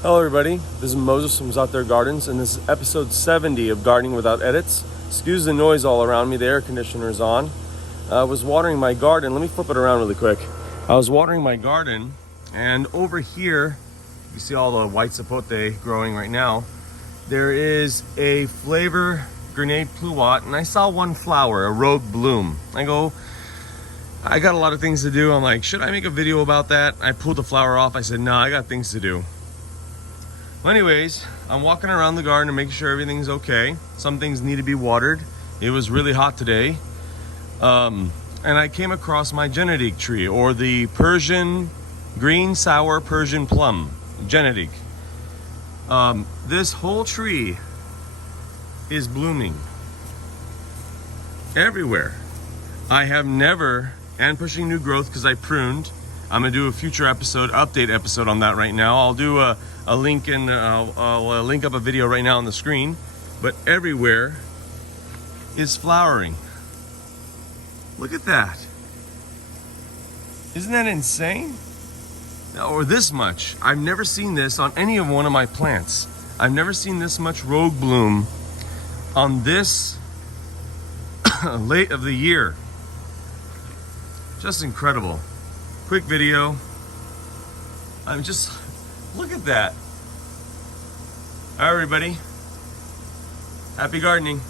Hello everybody, this is Moses from ZAATARGARDENS, and this is episode 70 of Gardening Without Edits. Excuse the noise all around me, the air conditioner is on. I was watering my garden. Let me flip it around really quick. I was watering my garden, and over here, you see all the white zapote growing right now. There is a flavor grenade pluot, and I saw one flower, a rogue bloom. I got a lot of things to do. I'm like, should I make a video about that? I pulled the flower off. I said, nah, I got things to do. Well, anyways, I'm walking around the garden and making sure everything's okay. Some things need to be watered. It was really hot today. And I came across my genetic tree, or the Persian green sour Persian plum, genetic. This whole tree is blooming everywhere. I have never, and pushing new growth because I pruned. I'm gonna do a future episode, update episode on that right now. I'll do a link and I'll link up a video right now on the screen. But everywhere is flowering. Look at that. Isn't that insane? Or this much. I've never seen this on any of one of my plants. I've never seen this much rogue bloom on this late of the year. Just incredible. Quick video. I'm just, look at that. All right, everybody. Happy gardening.